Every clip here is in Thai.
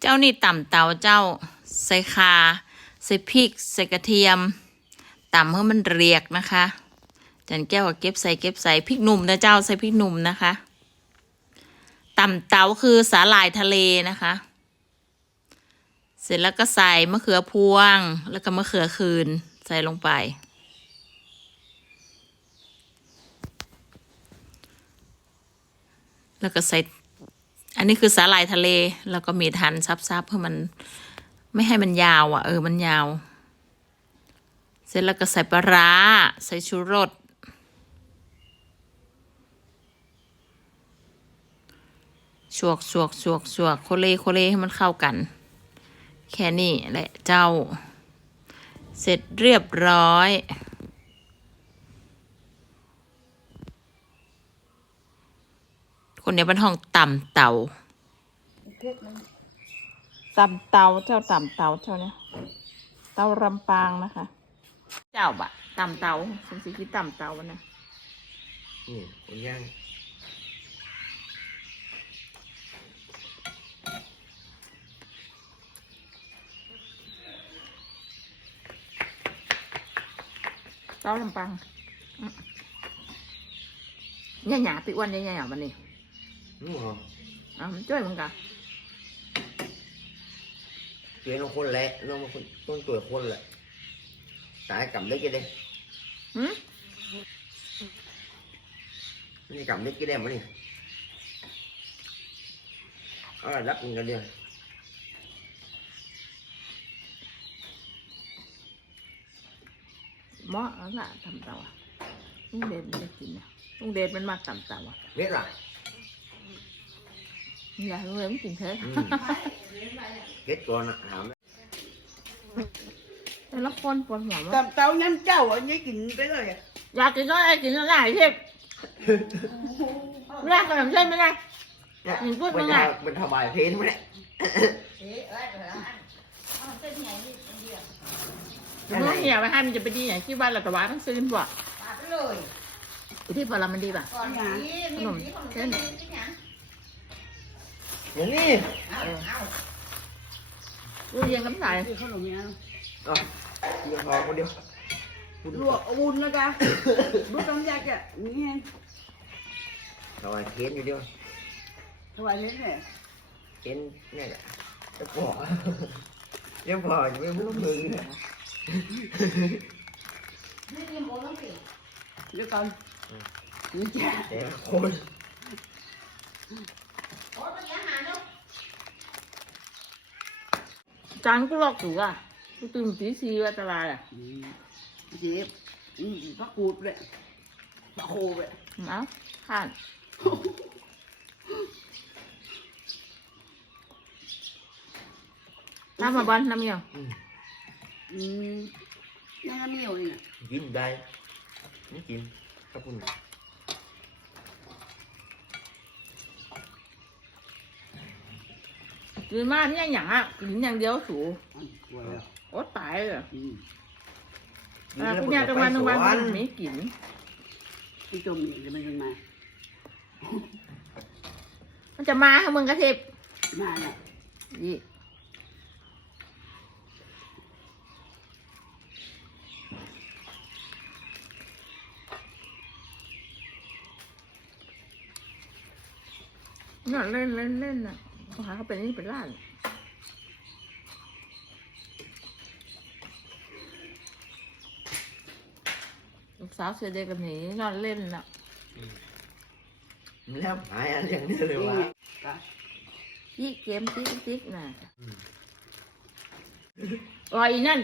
เจ้านี่ต่ำเตาเจ้าใส่คาใส่พริกใส่กระเทียมต่ำให้มันเรียกนะคะจันแก้วก็เก็บใส่เก็บใส่พริกหนุ่มนะเจ้าใส่พริกหนุ่มนะคะต่ำเตาคือสาหร่ายทะเลนะคะ เสร็จแล้วก็ใส่มะเขือพวง แล้วก็มะเขือคืนใส่ลงไป แล้วก็ใส่ อันนี้คือสาหร่ายทะเล แล้วก็มีดหั่นซับๆเพื่อมันไม่ให้มันยาวอะ เออมันยาว เสร็จแล้วก็ใส่ปลาร้า ใส่ชูรสชวกชวกชวกชวกโคเลโคเลให้มันเข้ากัน แค่นี้แหละเจ้า เสร็จเรียบร้อย คนเนี้ยเป็นห้องต่ำเต่าต่ำเต่าเจ้าต่ำเต่าเจ้าเนี่ยเต่ารำปางนะคะ เจ้าบะต่ำเต่าฉันสิคิดต่ำเต่าวันนะนี่คนย่างเต่าลำปางอืมเนี่ยหยาปีอ้วนเนี่ยหยาบันนี้ นี่เหรออะมันช่วยมึงกะเจ๊น้องคนแหละน้องมันคนต้นตัวคนแหละตาย cầm đấy kia đây หืมนี่ cầm đấy kia đây mà đi đó là đắp mình ra đi เหมาะแล้วละต่ำเต่าอะลุงเดชมันไม่กินนะลุงเดชมันมากต่ำเต่าอะ biết rồi อย่าลุงเดชมันกินเถอะ ừ. kết con hàm แต่ละคนปวดหัวมาก Tầm tao nhắm cháu ở dưới kìa tới rồi อยากกินก็ได้กินก็ได้เทพไม่ได้ขนมเส้นไม่ได้ Nè, Mình vuốt mình nó lại. thò mình thò bài phến mới đấy มันต้องเหี่ยวไปให้มันจะไปดีอย่างที่บ้านเราแต่ว่าต้องซื้อบ่ที่พอเรามันดีป่ะ ขนมเส้น อย่างนี้รู้ยังน้ำใสเขาขนมเนี้ยอะเดี๋ยวพอคนเดียวลวกวุ่นแล้วจ้ะบุ้นน้ำยาแกนี่ไงถวายเทียนอยู่เดียวถวายเทียนเนี่ยเทียนเนี่ยแหละจะพอจะพอจะไม่รู้มือเนี่ยไม่ไโม้ต้องปิดเดี๋ยวก่อนนี่แกคน ถูกอะกูตื่นตีสี่ว่าตลาดอะ Chị Ừ, bắt cụt vậy Bắt khô vậy เอ้าข้านน้ำมาบอลน้ำเหี่ยว ừ. Ừ Nó nó nhiều này nè kiếm đây nó kiếm các con กิน มากเนี่ยอย่างอะกินอย่างเดียวสู Ăn quay à อดตายเลยอะกูอยากกลางวันกลางวันมันไม่กิน Cái tôm miệng thì mình mà มันจะมาให้มึงกระเทบ Mà nè นี่น่ะเล่นเล่นเล่นน่ะ เขาหาเขาเป็นนี่เป็นล้านลูกสาวเสียเด็กกับหนีนอนเล่นน่ะแล้วหายอะไรอย่างนี้เลยวะ Cả ยี่เกมติ๊กติ๊กน่ะอืมรอยอีนั่น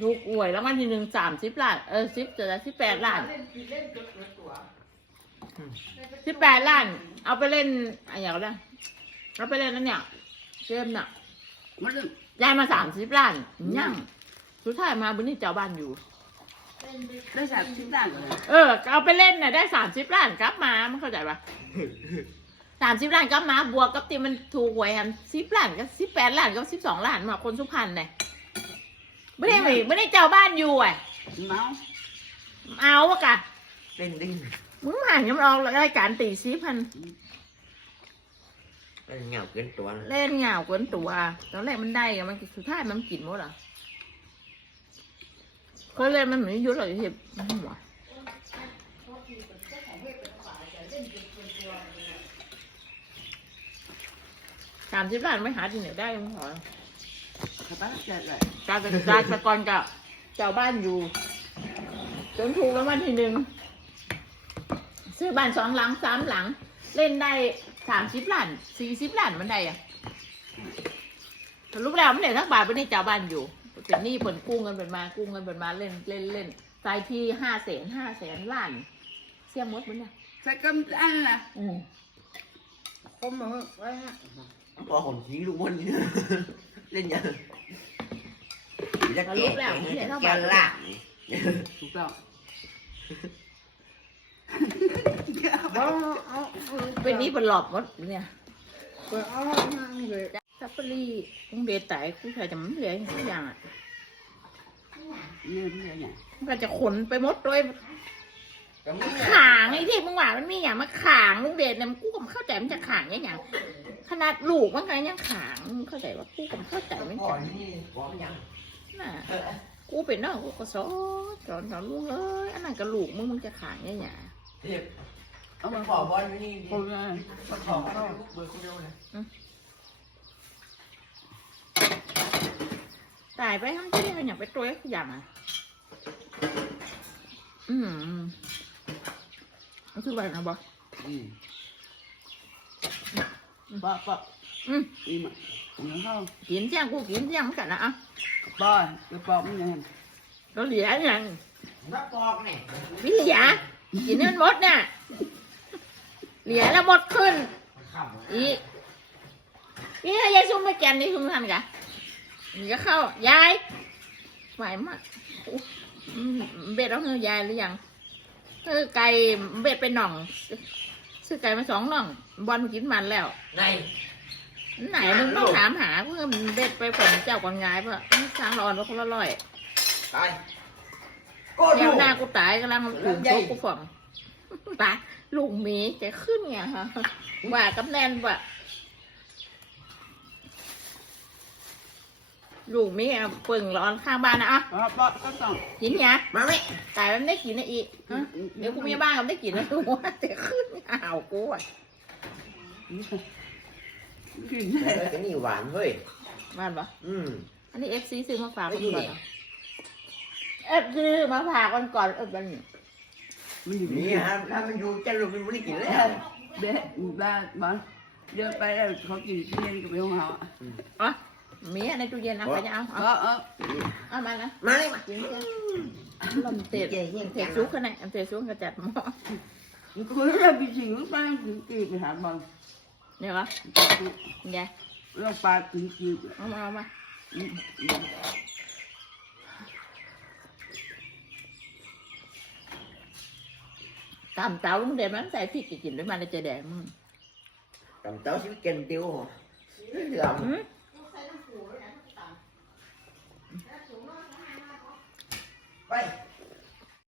ถูกอวยแล้ววันที่หนึ่งสามสิบล้านเออสิบจะได้สิบแปดล้านสิบแปดล้าน เอาไปเล่นอะไรอย่างเงี้ย เอาไปเล่นนั่นเนี่ยเกมน่ะ Mất rồi ยายมาสามสิบล้านยั่งสุดท้ายมาบุญนี่เจ้าบ้านอยู่ Đây là chính tàng rồi เออเอาไปเล่นน่ะได้สามสิบล้านกลับมามันเข้าใจปะสามสิบล้านกลับมาบวกกับที่มันถูกหวยหันสิบล้านกับสิบแปดล้านกับสิบสองล้านมาคนสุพรรณเนี่ยไม่ได้ไม่ไม่ได้เจ้าบ้านอยู่อะ Máu เอาอะกะ đinh đinh มึงห่างยังออกรายการตีสีพัน เล่นเหงาเกินตัวนะเล่นเหงาเกินตัว ตอนแรกมันได้อะมันสุดท้ายมันกินหมดอะเคยเล่นมันเหมือนยุทธเลยเห็บหัวสามสิบล้านไม่หาที่ไหนได้มั้งหรอสบายใจเลยการจัดการตะกอนกับเจ้าบ้านอยู่ จนถูกแล้ววันที่หนึ่งซื้อบ้านสองหลังสามหลัง เล่นได้ สามสิบล้านสี่สิบล้านมันได้อะสรุปแล้วมันได้ทั้งบาทไม่ได้เจ้าบ้านอยู่เป็นหนี้ผลกู้เงินเป็นมากู้เงินเป็นมาเล่นเล่นเล่นใจที่ห้าแสนห้าแสนล้าน เสี่ยมหมดมันเนี่ยใส่กำลังนะอืมผมมือไว้ฮะพอผมชี้ลูกบอลนี่เล่นยังจะแก่แก่ละถูกต้อง เป็นนี้เป็นหลอบหมดเนี่ยเอาเลยซัปเปอรี่คงเดตายกูชายจะมันเหลือทุกอย่างอะนี่เป็นไงมันก็จะขนไปหมดด้วยขางไอ้ที่มึงว่ามันมีอย่างมาขางลุงเดชเนี่ยมันกูก็ไม่เข้าใจมันจะขางยังไงขนาดลูกมันก็ยังขางเข้าใจว่ากูก็ไม่เข้าใจมันพ่อจะนี่พ่อยังน่ะกูเป็นน้องกูก็สอนสอนสอนลูกเอ้ยอันนั้นก็ลูกมึงมึงจะขางยังไงเรียบ เอามัมานพ่อบอลนี่โอ้ยมันพ่อเขาเบอร์คนเดียวเลยตายไปทั้งที่มันอย่างไปตัวทุกอย่างอะ อืมมันคืออะไรนะบออืมปะปะอืมอีมาเนื้อข้าวกินเที่ยงกูกินเที่ยงเหมือนกันนะอะปอยกระป๋องเนี่ยเราเหลืออย่างนักปอกเนี่ยวิทยากินให้มันหมดเนี่ย เหลือแล้วหมดขึ้นขับอีนี่ถ้ายายซุ่มไปแกนนี่ซุ่มทันกะนี่ก็เข้ายายไหวมากอุ๊ยอืมเบ็ดเอาเงยายหรือยังเออไก่เบ็ดเป็นหน่องซื้อไก่มาสองหน่อง บอลกินมันแล้วในไหนมึงต้องถามหาเพื่อมันเบ็ดไปผลเจ้ากวางงายเพื่อช้างร้อนว่าคนละร้อยตายก็เดี๋ดูยวหน้ากูตายกำลังถึงโต๊ะกูฝังตาย ลูกหมีจะขึ้นไงฮะว่ากับแนนว่าลูกหมีเอาปึ่งร้อนข้างบ้านนะอะปะปะก็ต้องกินไงมาไหมตายมันได้กินนะอีกฮะเดี๋ยวกูมีบ้านก็ได้กินนะกูว่าจะขึ้นอ้าวกูอะกินแต่ก็นี่หวานเฮ้ยบ้านปะอืมอันนี้เอฟซีซื้อมาฝากคนก่อนเอฟซีมาฝากคนก่อนเอฟมัน มันอยู่นี่นี่ฮะถ้ามันอยู่จะรู้มันไม่ได้กินแล้วเบ๊ะบ้าบ้าเดินไปแล้วเขากินเย็นกับเรื่องเขาอะมีในตู้เย็นนะใครจะเอาเอาก็เออเอามานะมาเลยมากินเถอะลมเตะเตะซุกขนาดเตะซุกกระจัดหม้อคุณเราไปสิงไปถึงกีไปหาบอลเนี่ยเหรอไงเราปลาถึงกีเอามาเอามา ตามเตาลุงเด่นมันใส่พริกกินด้วยมันเลยจะแดงมึง cầm táo xíu chanh tiêu hả làm หืม bay